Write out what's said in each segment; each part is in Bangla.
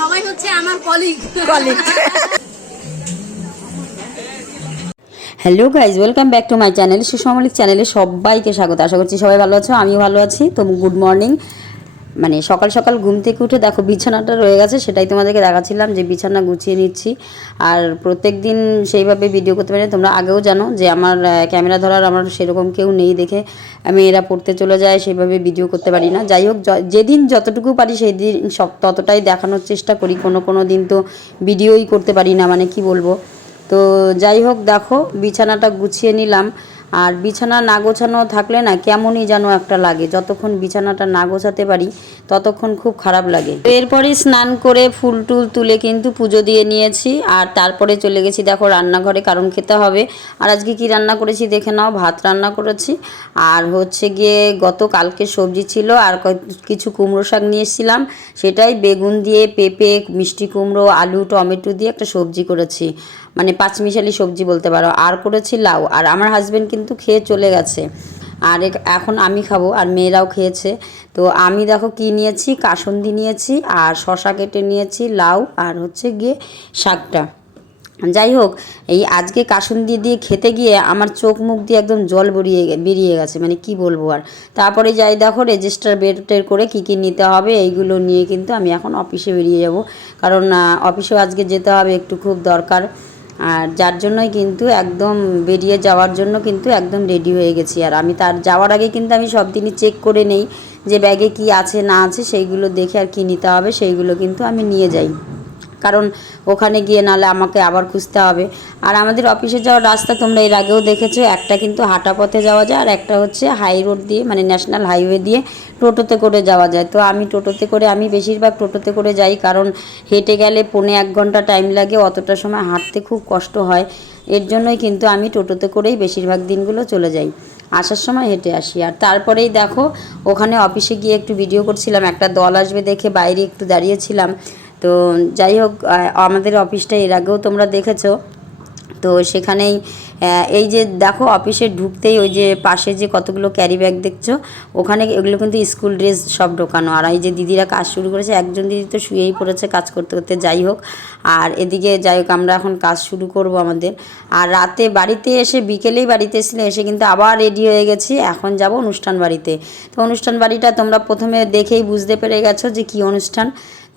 সবাই হচ্ছে আমার colleague. Hello guys, welcome back to my channel Sushma চ্যানেলে সবাইকে স্বাগত। আশা করছি সবাই ভালো আছো, আমিও ভালো আছি। তো গুড মর্নিং। মানে সকাল সকাল ঘুম থেকে উঠে দেখো বিছানাটা রয়ে গেছে, সেটাই তোমাদেরকে দেখাচ্ছিলাম যে বিছানা গুছিয়ে নিচ্ছি। আর প্রত্যেক দিন সেইভাবে ভিডিও করতে পারি, তোমরা আগেও জানো যে আমার ক্যামেরা ধরার আমার সেরকম কেউ নেই দেখে আমি এরা পড়তে চলে যায়, সেইভাবে ভিডিও করতে পারি না। যাই হোক, যেদিন যতটুকু পারি সেই দিন ততটাই দেখানোর চেষ্টা করি। কোনো দিন তো ভিডিওই করতে পারি না, মানে কি বলবো। তো যাই হোক, দেখো বিছানাটা গুছিয়ে নিলাম। আর বিছানা না গোছানো থাকলে না কেমনই যেন একটা লাগে, যতক্ষণ বিছানাটা না গোছাতে পারি ততক্ষণ খুব খারাপ লাগে। এরপরে স্নান করে ফুল টুল তুলে কিন্তু পুজো দিয়ে নিয়েছি। আর তারপরে চলে গেছি দেখো রান্নাঘরে, কারণ খেতে হবে। আর আজকে কি রান্না করেছি দেখে নাও। ভাত রান্না করেছি, আর হচ্ছে গিয়ে গতকালকে সবজি ছিল, আর কিছু কুমড়ো শাক নিয়ে এসেছিলাম, সেটাই বেগুন দিয়ে, পেঁপে, মিষ্টি কুমড়ো, আলু, টমেটো দিয়ে একটা সবজি করেছি, মানে পাঁচমিশালি সবজি বলতে পারো। আর করেছি লাউ। আর আমার হাজব্যান্ড কিন্তু খেয়ে চলে গেছে, আর এখন আমি খাবো, আর মেয়েরাও খেয়েছে। তো আমি দেখো কি নিয়েছি, কাসুন্দি নিয়েছি, আর শশা কেটে নিয়েছি, লাউ, আর হচ্ছে গিয়ে শাকটা। যাই হোক, এই আজকে কাসুন্দি দিয়ে খেতে গিয়ে আমার চোখ মুখ দিয়ে একদম জল বেরিয়ে গেছে, মানে কি বলবো আর। তারপরে যাই দেখো রেজিস্টার বের করে কী কী নিতে হবে এইগুলো নিয়ে কিন্তু আমি এখন অফিসে বেরিয়ে যাব, কারণ অফিসেও আজকে যেতে হবে, একটু খুব দরকার। আর যার জন্যই কিন্তু একদম বেরিয়ে যাওয়ার জন্য কিন্তু একদম রেডি হয়ে গেছি। আর আমি তার যাওয়ার আগে কিন্তু আমি সব দিনই চেক করে নেই যে ব্যাগে কি আছে না আছে, সেইগুলো দেখে আর কি নিতে হবে সেইগুলো কিন্তু আমি নিয়ে যাই, কারণ ওখানে গিয়ে নাহলে আমাকে আবার খুঁজতে হবে। আর আমাদের অফিসে যাওয়ার রাস্তা তোমরা এর আগেও দেখেছো, একটা কিন্তু হাঁটা পথে যাওয়া যায়, আর একটা হচ্ছে হাই রোড দিয়ে, মানে ন্যাশনাল হাইওয়ে দিয়ে টোটোতে করে যাওয়া যায়। তো আমি টোটোতে করে, আমি বেশিরভাগ টোটোতে করে যাই, কারণ হেঁটে গেলে 1.5 ঘন্টা টাইম লাগে, অতটা সময় হাঁটতে খুব কষ্ট হয়। এর জন্যই কিন্তু আমি টোটোতে করেই বেশিরভাগ দিনগুলো চলে যাই, আসার সময় হেঁটে আসি। আর তারপরেই দেখো ওখানে অফিসে গিয়ে একটু ভিডিও করছিলাম, একটা দল আসবে দেখে বাইরে একটু দাঁড়িয়েছিলাম। তো যাই হোক, আমাদের অফিসটা এর আগেও তোমরা দেখেছো। তো সেখানেই এই যে দেখো অফিসে ঢুকতেই ওই যে পাশে যে কতগুলো ক্যারি ব্যাগ দেখছো, ওখানে এগুলো কিন্তু স্কুল ড্রেস সব ঢোকানো। আর এই যে দিদিরা কাজ শুরু করেছে, একজন দিদি তো শুয়েই পড়েছে কাজ করতে করতে। যাই হোক, আর এদিকে যাই হোক আমরা এখন কাজ শুরু করব আমাদের। আর রাতে বাড়িতে এসে, বিকেলেই বাড়িতে এসে কিন্তু আবার রেডি হয়ে গেছি, এখন যাব অনুষ্ঠান বাড়িতে। তো অনুষ্ঠান বাড়িটা তোমরা প্রথমে দেখেই বুঝতে পেরে গেছো যে কী অনুষ্ঠান।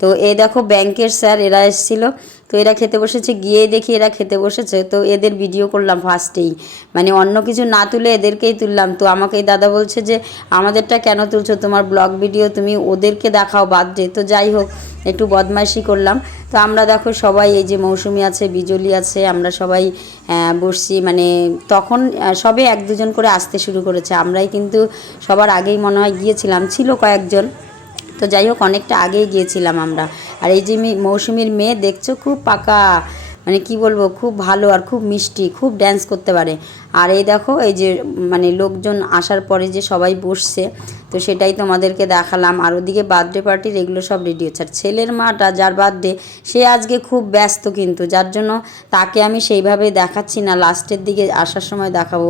তো এই দেখো ব্যাংকের স্যার এরা এসেছিলো, তো এরা খেতে বসেছে, গিয়ে দেখি এরা খেতে বসেছে। তো এদের ভিডিও করলাম ফার্স্টেই, মানে অন্য কিছু না তুলে এদেরকেই তুললাম। তো আমাকে এই দাদা বলছে যে আমাদেরটা কেন তুলছো, তোমার ব্লগ ভিডিও তুমি ওদেরকে দেখাও বার্থডে। তো যাই হোক, একটু বদমাইশি করলাম। তো আমরা দেখো সবাই, এই যে মৌসুমি আছে, বিজলি আছে, আমরা সবাই বসছি। মানে তখন সবে 1-2 জন করে আসতে শুরু করেছে, আমরাই কিন্তু সবার আগেই মনে হয় গিয়েছিলাম, ছিল কয়েকজন। তো যাই হোক, অনেকটা আগেই গিয়েছিলাম আমরা। আর এই যে মৌসুমীর মেয়ে দেখছো, খুব পাকা, মানে কি বলবো, খুব ভালো আর খুব মিষ্টি, খুব ড্যান্স করতে পারে। আর এই দেখো এই যে মানে লোকজন আসার পরে যে সবাই বসছে, তো সেটাই তোমাদেরকে দেখালাম। আর ওদিকে বার্থডে পার্টির এগুলো সব রেডি হচ্ছে। আর ছেলের মাটা যার বার্থডে, সে আজকে খুব ব্যস্ত কিন্তু, যার জন্য তাকে আমি সেইভাবে দেখাচ্ছি না, লাস্টের দিকে আসার সময় দেখাবো।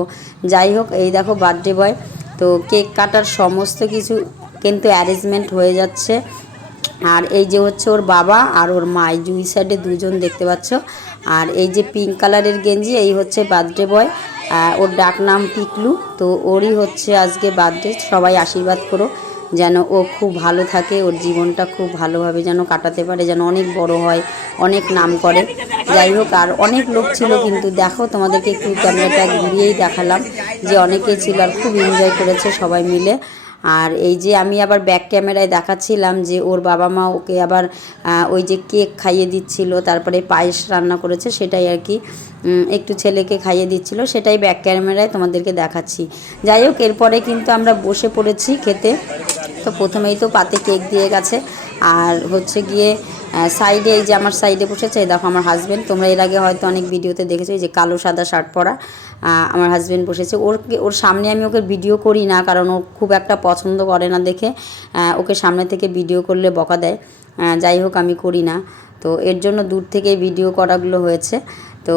যাই হোক, এই দেখো বার্থডে বয়, তো কেক কাটার সমস্ত কিছু কিন্তু অ্যারেঞ্জমেন্ট হয়ে যাচ্ছে। আর এই যে হচ্ছে ওর বাবা আর ওর মা, এই দুই সাইডে দুজন দেখতে পাচ্ছ। আর এই যে পিঙ্ক কালারের গেঞ্জি, এই হচ্ছে বার্থডে বয়, ওর ডাক নাম পিকলু। তো ওরই হচ্ছে আজকে বার্থডে। সবাই আশীর্বাদ করো যেন ও খুব ভালো থাকে, ওর জীবনটা খুব ভালোভাবে যেন কাটাতে পারে, যেন অনেক বড় হয়, অনেক নাম করে। যাই হোক, আর অনেক লোক ছিল কিন্তু, দেখো তোমাদেরকে একটু ক্যামেরাটা ঘুরিয়েই দেখালাম যে অনেকেই ছিল, আর খুব এনজয় করেছে সবাই মিলে। আর এই যে আমি আবার ব্যাক ক্যামেরায় দেখাচ্ছিলাম যে ওর বাবা মা ওকে আবার ওই যে কেক খাইয়ে দিচ্ছিল, তারপরে পায়েস রান্না করেছে, সেটাই আর কি একটু ছেলেকে খাইয়ে দিচ্ছিল, সেটাই ব্যাক ক্যামেরায় তোমাদেরকে দেখাচ্ছি। যাই হোক, এরপরে কিন্তু আমরা বসে পড়েছি খেতে। তো প্রথমেই তো পাতে কেক দিয়ে গেছে, আর হচ্ছে গিয়ে সাইডে, এই যে আমার সাইডে বসেছে, দেখো আমার হাজব্যান্ড। তোমরা এর আগে হয়তো অনেক ভিডিওতে দেখেছো, এই যে কালো সাদা শার্ট পরা আমার হাজব্যান্ড বসেছে। ওর সামনে আমি ওকে ভিডিও করি না, কারণ ও খুব একটা পছন্দ করে না দেখে ওকে সামনে থেকে ভিডিও করলে বকা দেয়। যাই হোক, আমি করি না, তো এর জন্য দূর থেকে ভিডিও করাগুলো হয়েছে। তো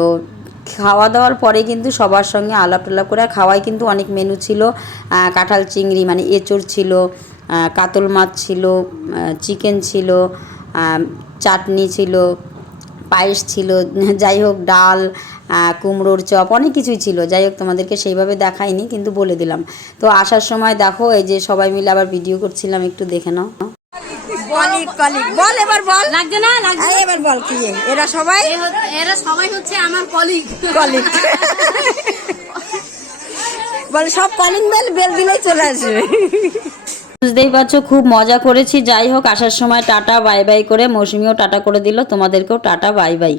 খাওয়া দাওয়ার পরে কিন্তু সবার সঙ্গে আলাপ টালাপ করে, খাওয়াই কিন্তু অনেক মেনু ছিল। কাঁঠাল চিংড়ি, মানে এঁচড় ছিল, কাতল মাছ ছিল, চিকেন ছিল, চাটনি ছিল, পায়েস ছিল, যাই হোক ডাল, কুমড়োর চপ, অনেক কিছুই ছিল। যাই হোক তোমাদেরকে সেইভাবে দেখাইনি, কিন্তু বলে দিলাম। তো আসার সময় দেখো এই যে সবাই মিলে আবার ভিডিও করছিলাম, একটু দেখে নাও। কলিগ কলিগ বল, এবার বল। লাগছে না, লাগছে না। এবার বল কি এরা সবাই এরা সবাই হচ্ছে আমার কলিগ। কলিগ বল, সব কলিং বেল বেল দিলেই চলে আসবে। বুঝতেই পারছো খুব মজা করেছি। যাই হোক আসার সময় টাটা বাই বাই করে মৌসুমিও টাটা করে দিল, তোমাদেরকেও টাটা বাই বাই।